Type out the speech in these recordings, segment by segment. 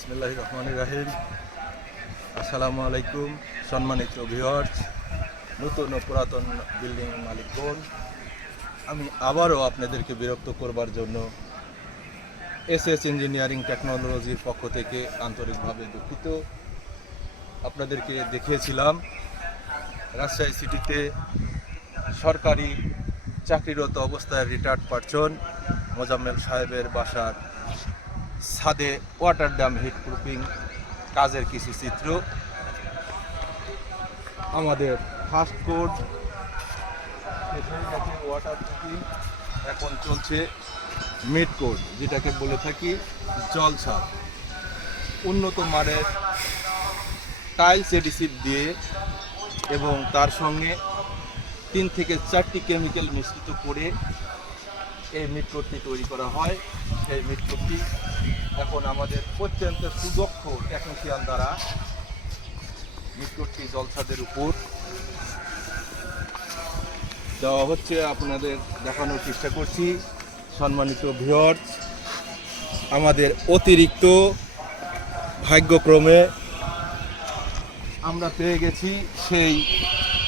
বিসমিল্লাহির রহমানির রহিম। আসসালামু আলাইকুম সম্মানিত ভিউয়ার্স, নতুন ও পুরাতন বিল্ডিং মালিকগণ, আমি আবারও আপনাদেরকে বিরক্ত করবার জন্য এসএস ইঞ্জিনিয়ারিং টেকনোলজির পক্ষ থেকে আন্তরিকভাবে দুঃখিত। আপনাদেরকে দেখিয়েছিলাম রাজশাহী সিটিতে সরকারি চাকরিরত অবস্থায় রিটায়ার্ড পারসন মোজাম্মেল সাহেবের বাসার ছাদে ওয়াটার ড্যাম হিট প্রুফিং কাজের কিছু চিত্র। আমাদের ফার্স্ট কোর্স ওয়াটার প্রুফিং, এখন চলছে মিড কোর্স, যেটাকে বলে থাকি জল ছাদ। উন্নত মানের টাইলস এডিসিভ দিয়ে এবং তার সঙ্গে 3 থেকে 4টি কেমিক্যাল মিশ্রিত করে এই মিড কোর্সটি তৈরি করা হয়। সেই মিড কোর্সটি এখন আমাদের অত্যন্ত সুদক্ষ টেকনিশিয়ান দ্বারা মিড কোর্সটি জলছাদের উপর দেওয়া হচ্ছে। আপনাদের দেখানোর চেষ্টা করছি। সম্মানিত ভিউয়ার্স, আমাদের অতিরিক্ত ভাগ্যক্রমে আমরা পেয়ে গেছি সেই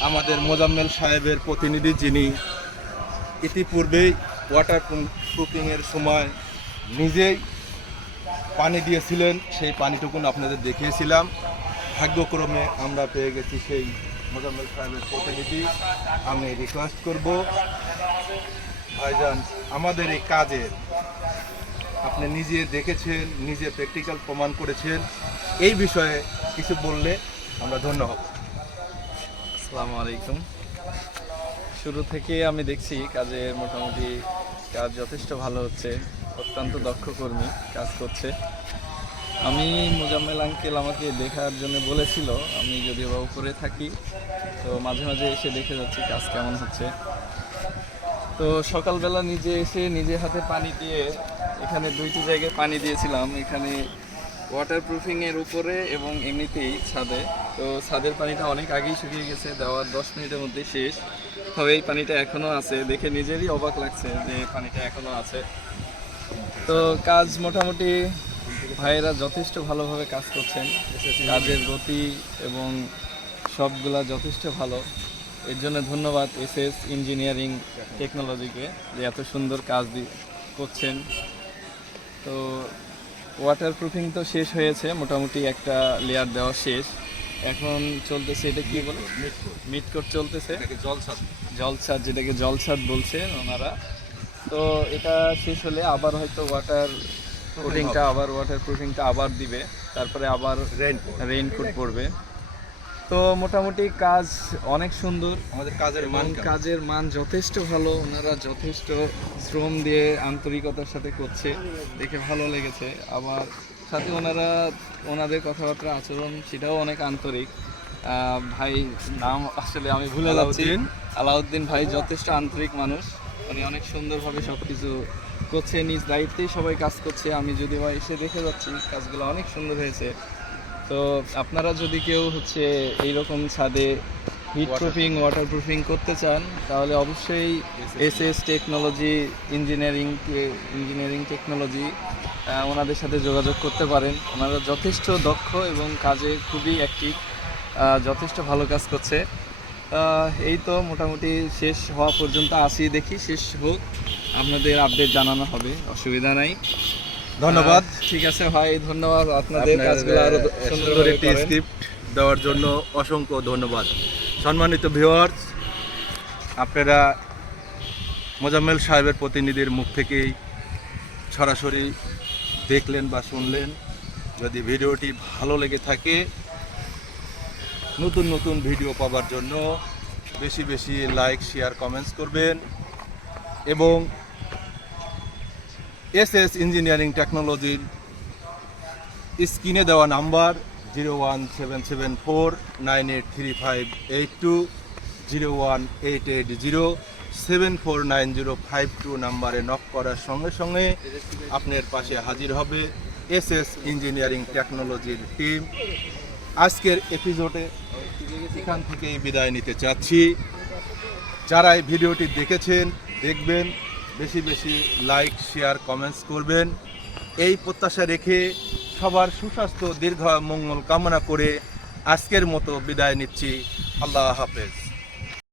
আমাদের মোজাম্মেল সাহেবের প্রতিনিধি, যিনি ইতিপূর্বেই ওয়াটার প্রুফিংয়ের সময় নিজেই পানি দিয়েছিলেন। সেই পানিটুকুন আপনাদের দেখিয়েছিলাম। ভাগ্যক্রমে আমরা পেয়ে গেছি সেই মোজাম্মেল সাহেবের প্রতিনিধি। আমি রিকোয়েস্ট করব, ভাইজান, আমাদের এই কাজে আপনি নিজে দেখেছেন, নিজে প্র্যাকটিক্যাল প্রমাণ করেছেন, এই বিষয়ে কিছু বললে আমরা ধন্য হব। আসসালামু আলাইকুম। শুরু থেকে আমি দেখছি কাজে মোটামুটি কাজ যথেষ্ট ভালো হচ্ছে। অত্যন্ত দক্ষ কর্মী কাজ করছে। আমি মোজাম্মেল আঙ্কেল আমাকে দেখার জন্য বলেছিল, আমি যদিও বা উপরে থাকি, তো মাঝে মাঝে এসে দেখে যাচ্ছি কাজ কেমন হচ্ছে। তো সকালবেলা নিজে এসে নিজে হাতে পানি দিয়ে এখানে 2টি জায়গায় পানি দিয়েছিলাম, এখানে ওয়াটার প্রুফিংয়ের উপরে এবং এমনিতেই ছাদে। তো ছাদের পানিটা অনেক আগেই শুকিয়ে গেছে, দেওয়ার 10 মিনিটের মধ্যে শেষ। তবে এই পানিটা এখনও আছে, দেখে নিজেরই অবাক লাগছে যে পানিটা এখনও আছে। তো কাজ মোটামুটি ভাইয়েরা যথেষ্ট ভালোভাবে কাজ করছেন। কাজের গতি এবং সবগুলা যথেষ্ট ভালো। এর জন্য ধন্যবাদ এসএস ইঞ্জিনিয়ারিং টেকনোলজিকে, যে এত সুন্দর কাজ করছেন। তো ওয়াটার প্রুফিং তো শেষ হয়েছে, মোটামুটি একটা লেয়ার দেওয়া শেষ। এখন চলতেছে, এটা কি বলে, মিড কোট চলতেছে, জলছাদ, যেটাকে জলছাদ বলছে ওনারা। তো এটা শেষ হলে আবার হয়তো ওয়াটার প্রুফিংটা আবার দিবে, তারপরে আবার রেইনকোট পড়বে। তো মোটামুটি কাজ অনেক সুন্দর। আমাদের কাজের মান যথেষ্ট ভালো। ওনারা যথেষ্ট শ্রম দিয়ে আন্তরিকতার সাথে করছে, দেখে ভালো লেগেছে। আবার সাথে ওনাদের কথাবার্তা, আচরণ, সেটাও অনেক আন্তরিক। ভাই নাম আসলে আমি ভুলে যাচ্ছি, আলাউদ্দিন ভাই যথেষ্ট আন্তরিক মানুষ। উনি অনেক সুন্দরভাবে সব কিছু করছে, নিজ দায়িত্বেই সবাই কাজ করছে। আমি যদি বা এসে দেখে যাচ্ছি কাজগুলো অনেক সুন্দর হয়েছে। তো আপনারা যদি কেউ এইরকম ছাদে হিট প্রুফিং, ওয়াটার প্রুফিং করতে চান, তাহলে অবশ্যই এসএস টেকনোলজি ইঞ্জিনিয়ারিং টেকনোলজি ওনাদের সাথে যোগাযোগ করতে পারেন। ওনারা যথেষ্ট দক্ষ এবং কাজে খুবই অ্যাক্টিভ, যথেষ্ট ভালো কাজ করছে। এই তো মোটামুটি শেষ হওয়া পর্যন্ত আসি, দেখি শেষ হোক, আপনাদের আপডেট জানানো হবে, অসুবিধা নাই। ধন্যবাদ। ঠিক আছে ভাই, ধন্যবাদ। আপনাদের কাজগুলো আরো সুন্দর একটি স্ক্রিপ্ট দেওয়ার জন্য অসংখ্য ধন্যবাদ। সম্মানিত ভিউয়ার্স, আপনারা মোজাম্মেল সাহেবের প্রতিনিধির মুখ থেকেই সরাসরি দেখলেন বা শুনলেন। যদি ভিডিওটি ভালো লেগে থাকে, নতুন নতুন ভিডিও পাওয়ার জন্য বেশি বেশি লাইক, শেয়ার, কমেন্টস করবেন এবং এসএস ইঞ্জিনিয়ারিং টেকনোলজির স্ক্রিনে দেওয়া নাম্বার 01774983582, 01880749052 নাম্বারে নক করার সঙ্গে সঙ্গে আপনার পাশে হাজির হবে এসএস ইঞ্জিনিয়ারিং টেকনোলজির টিম। আজকের এপিসোডে এখান থেকেই বিদায় নিতে চাচ্ছি। যারা এই ভিডিওটি দেখেছেন, দেখবেন, বেশি বেশি লাইক, শেয়ার, কমেন্টস করবেন, এই প্রত্যাশা রেখে সবার সুস্বাস্থ্য দীর্ঘ মঙ্গল কামনা করে আজকের মতো বিদায় নিচ্ছি। আল্লাহ হাফেজ।